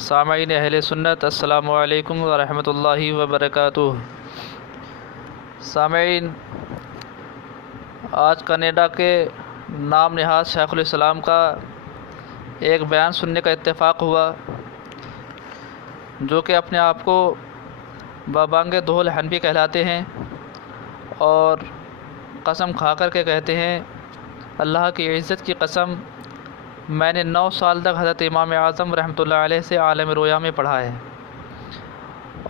سامعین اہل سنت، السلام علیکم ورحمۃ اللہ وبرکاتہ۔ سامعین، آج کینیڈا کے نام نہاد شیخ الاسلام کا ایک بیان سننے کا اتفاق ہوا، جو کہ اپنے آپ کو بابانگ دہل حنفی کہلاتے ہیں اور قسم کھا کر کے کہتے ہیں، اللہ کی عزت کی قسم، میں نے 9 سال تک حضرت امام اعظم رحمۃ اللہ علیہ سے عالم رویا میں پڑھا ہے،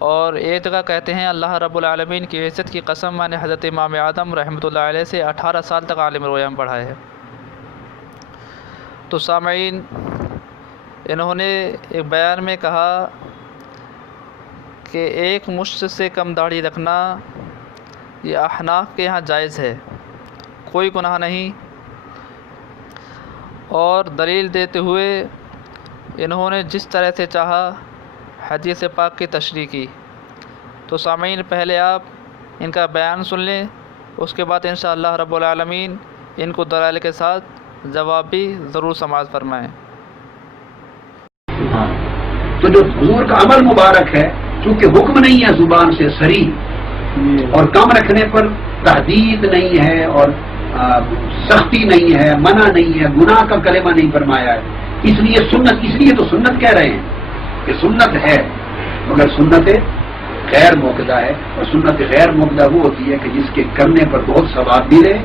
اور ایک جگہ کہتے ہیں اللہ رب العالمین کی عزت کی قسم، میں نے حضرت امام اعظم رحمۃ اللہ علیہ سے 18 سال تک عالم رویا میں پڑھا ہے۔ تو سامعین، انہوں نے ایک بیان میں کہا کہ ایک مشت سے کم داڑھی رکھنا یہ احناف کے یہاں جائز ہے، کوئی گناہ نہیں، اور دلیل دیتے ہوئے انہوں نے جس طرح سے چاہا حدیث پاک کی تشریح کی۔ تو سامعین، پہلے آپ ان کا بیان سن لیں، اس کے بعد انشاءاللہ رب العالمین ان کو دلائل کے ساتھ جواب بھی ضرور سماعت فرمائیں۔ تو جو حضور کا عمل مبارک ہے، چونکہ حکم نہیں ہے زبان سے صریح، اور کم رکھنے پر تحدید نہیں ہے اور سختی نہیں ہے، منع نہیں ہے، گناہ کا کلمہ نہیں فرمایا ہے، اس لیے تو سنت کہہ رہے ہیں کہ سنت ہے، مگر سنت غیر موقدہ ہے، اور سنت غیر موقدہ وہ ہوتی ہے کہ جس کے کرنے پر بہت ثواب ملے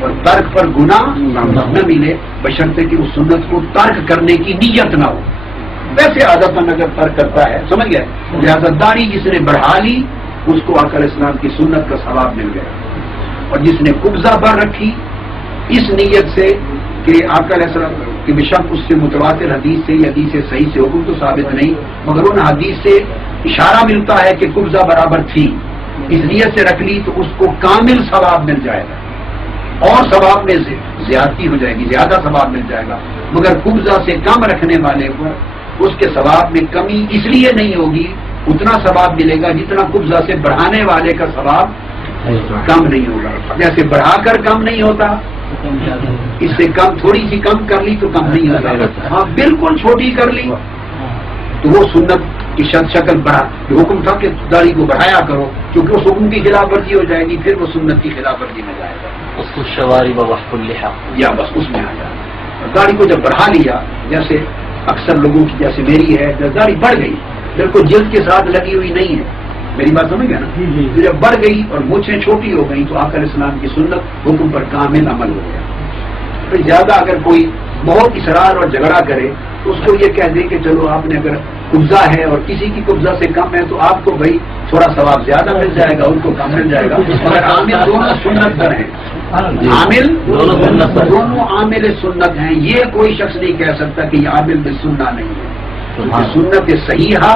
اور ترک پر گناہ نہ ملے، بشرطے کہ اس سنت کو ترک کرنے کی نیت نہ ہو۔ ویسے عادت اگر ترک کرتا ہے، سمجھ گئے، لہٰذا داڑھی جس نے بڑھا لی اس کو آقا علیہ السلام کی سنت کا ثواب مل گیا، اور جس نے قبضہ بر رکھی اس نیت سے کہ آقا علیہ السلام کی بشک اس سے متواتر حدیث سے یا حدیث صحیح سے حکم تو ثابت نہیں، مگر ان حدیث سے اشارہ ملتا ہے کہ قبضہ برابر تھی، اس نیت سے رکھ لی تو اس کو کامل ثواب مل جائے گا، اور ثواب میں زیادتی ہو جائے گی، زیادہ ثواب مل جائے گا، مگر قبضہ سے کم رکھنے والے پر اس کے ثواب میں کمی اس لیے نہیں ہوگی، اتنا ثواب ملے گا جتنا قبضہ سے بڑھانے والے کا ثواب کم نہیں ہوگا۔ جیسے بڑھا کر کم نہیں ہوتا، اس سے کم تھوڑی سی کم کر لی تو کم نہیں ہوتا، ہاں بالکل چھوٹی کر لی تو وہ سنت کی شکل بڑھا، حکم تھا کہ داڑھی کو بڑھایا کرو، کیونکہ اس حکم کی خلاف ورزی ہو جائے گی، پھر وہ سنت کی خلاف ورزی میں جائے گا، اس کو شواری وقف اللحا یا بس اس میں آ جائے۔ داڑھی کو جب بڑھا لیا، جیسے اکثر لوگوں کی جیسے میری ہے، جب داڑھی بڑھ گئی، بالکل جلد کے ساتھ لگی ہوئی نہیں ہے، میری بات سمجھ گیا نا، تو جب بڑھ گئی اور مونچھیں چھوٹی ہو گئی تو آقا علیہ السلام کی سنت حکم پر کامل عمل ہو گیا۔ پھر زیادہ اگر کوئی بہت اصرار اور جھگڑا کرے تو اس کو یہ کہہ دیں کہ چلو آپ نے اگر قبضہ ہے اور کسی کی قبضہ سے کم ہے تو آپ کو بھائی تھوڑا ثواب زیادہ مل جائے گا، ان کو کم مل جائے گا، مگر عامل دونوں سنت پر ہیں، عامل دونوں عامل سنت ہیں، یہ کوئی شخص نہیں کہہ سکتا کہ یہ عامل بالسنہ نہیں ہے، کیونکہ سنت صحیحہ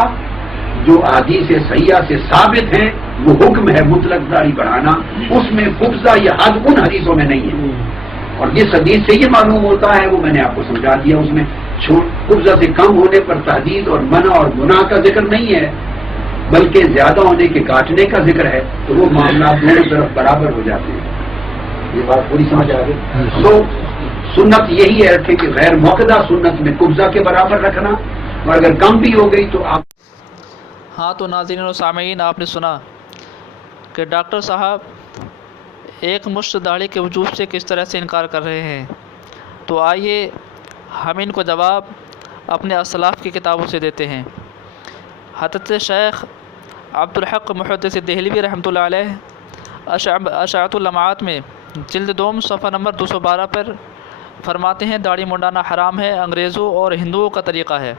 جو احادیث صحیحہ سے ثابت ہیں وہ حکم ہے مطلق داڑھی بڑھانا، اس میں قبضہ یا حد ان حدیثوں میں نہیں ہے، اور جس حدیث سے یہ معلوم ہوتا ہے وہ میں نے آپ کو سمجھا دیا، اس میں قبضہ سے کم ہونے پر تحدید اور منع اور گناہ کا ذکر نہیں ہے، بلکہ زیادہ ہونے کے کاٹنے کا ذکر ہے، تو وہ معاملات دونوں طرف برابر ہو جاتے ہیں۔ یہ بات پوری سمجھ آ گئی؟ تو سنت یہی ہے کہ غیر موقدہ سنت میں قبضہ کے برابر رکھنا، اور اگر کم بھی ہو گئی تو آپ۔ ہاں، تو ناظرین و سامعین، آپ نے سنا کہ ڈاکٹر صاحب ایک مشت داڑھی کے وجوب سے کس طرح سے انکار کر رہے ہیں، تو آئیے ہم ان کو جواب اپنے اسلاف کی کتابوں سے دیتے ہیں۔ حضرت شیخ عبدالحق محدث دہلوی رحمۃ اللہ علیہ اشاعۃ اللمعات میں جلد دوم صفحہ نمبر 212 پر فرماتے ہیں داڑھی منڈانا حرام ہے، انگریزوں اور ہندوؤں کا طریقہ ہے،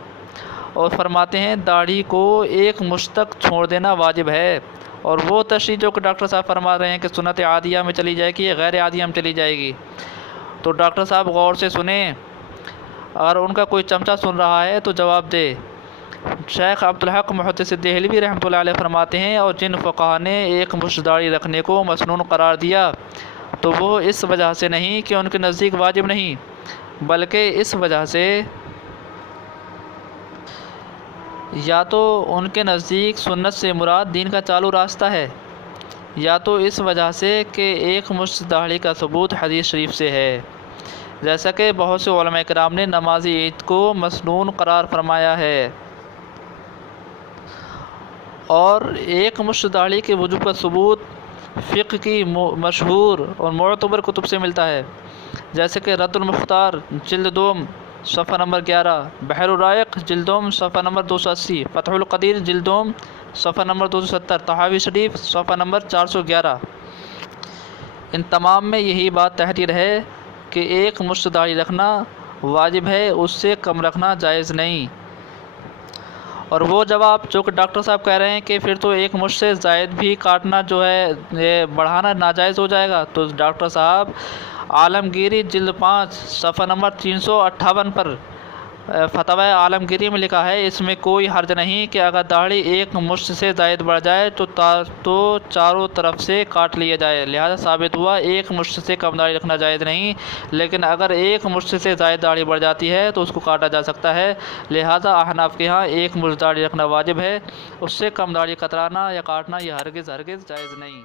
اور فرماتے ہیں داڑھی کو ایک مشت تک چھوڑ دینا واجب ہے، اور وہ تشریح جو کہ ڈاکٹر صاحب فرما رہے ہیں کہ سنت عادیہ میں چلی جائے گی، غیر عادیہ میں چلی جائے گی، تو ڈاکٹر صاحب غور سے سنیں، اگر ان کا کوئی چمچہ سن رہا ہے تو جواب دے۔ شیخ عبدالحق محدث دہلوی رحمۃ اللہ علیہ فرماتے ہیں، اور جن فقہا نے ایک مشت داڑھی رکھنے کو مسنون قرار دیا تو وہ اس وجہ سے نہیں کہ ان کے نزدیک واجب نہیں، بلکہ اس وجہ سے یا تو ان کے نزدیک سنت سے مراد دین کا چالو راستہ ہے، یا تو اس وجہ سے کہ ایک مشت داڑھی کا ثبوت حدیث شریف سے ہے، جیسا کہ بہت سے علماء کرام نے نماز عید کو مسنون قرار فرمایا ہے۔ اور ایک مشت داڑھی کے وجوب کا ثبوت فقہ کی مشہور اور معتبر کتب سے ملتا ہے، جیسے کہ رد المختار جلد دوم صفحہ نمبر 11، بحر الرائق جلد دوم صفحہ نمبر 280، فتح القدیر جلد دوم صفحہ نمبر 270، طحاوی شریف صفحہ نمبر 411۔ ان تمام میں یہی بات تحریر ہے کہ ایک مشت داڑھی رکھنا واجب ہے، اس سے کم رکھنا جائز نہیں۔ اور وہ جواب جو کہ ڈاکٹر صاحب کہہ رہے ہیں کہ پھر تو ایک مشت سے زائد بھی کاٹنا جو ہے یہ بڑھانا ناجائز ہو جائے گا، تو ڈاکٹر صاحب عالمگیری جلد 5 صفحہ نمبر 358 پر فتویٰ عالمگیری میں لکھا ہے، اس میں کوئی حرج نہیں کہ اگر داڑھی ایک مشت سے زائد بڑھ جائے تو چاروں طرف سے کاٹ لیا جائے۔ لہذا ثابت ہوا ایک مشت سے کم داڑھی رکھنا جائز نہیں، لیکن اگر ایک مشت سے زائد داڑھی بڑھ جاتی ہے تو اس کو کاٹا جا سکتا ہے۔ لہذا احناف کے ہاں ایک مشت داڑھی رکھنا واجب ہے، اس سے کم داڑھی کترانا یا کاٹنا یہ ہرگز جائز نہیں۔